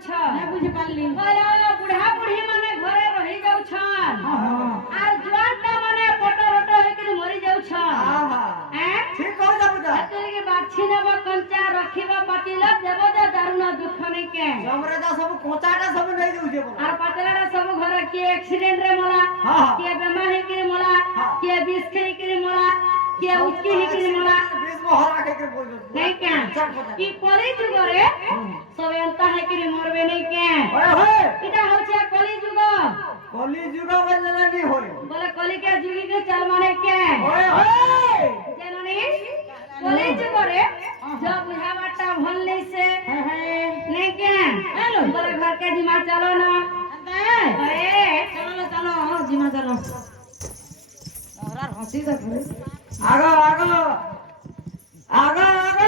पारुछ ना बुझ पारली अरे बुढ़ा बुढ़ी माने घरे रही जाऊ छन आ जुआटा माने पोटो रोटो हे कि मरि जाऊ छन हैं ठीक कह जा बुझा तोरी के बाछी नेबो कंचा रखिबो पातिला देबो जे दारुना दुख नै के हमरे सब कोचाटा सब नहीं जाऊ छे आर पातलाडा सब घर के एक्सीडेंट रे मला के बेमार हे कि मला के विष खाई कि मला के उचकी हे कि मला बीच में हरा के बोल नहीं क्या ई कली जुग रे सब एंता है कि मरबे नहीं के ओए होए इटा होछे कली जुग कली जुग बंदना नहीं होय बोले कली के जुगी के चल माने के ओए होए जननी कली जुग रे जब बुढ़ा बाटा भनले से नहीं क्या हेलो बोले घर के जिमा चलो ना अरे चलो चलो जिमा चलो और हंसी तो आगो आगो आगो आगो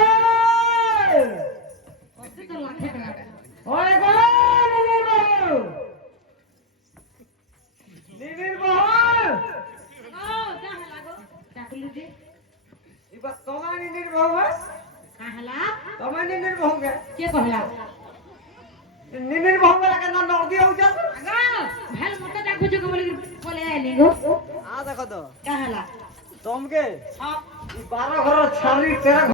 हंसी तो लाखे टका ओए गो निनिर बहू निनिर बहू ओ कहां लागो टाकलु जी ई बात तोमा निनिर बहू है कहला तोमा निनिर बहू के कहला निनिर बहू वाला के ना नौदी हो जा आगा भेल मत डाकु जो बोले आइली गो आ देखो तो कहला तुमके हां 12 घर छाली तेरा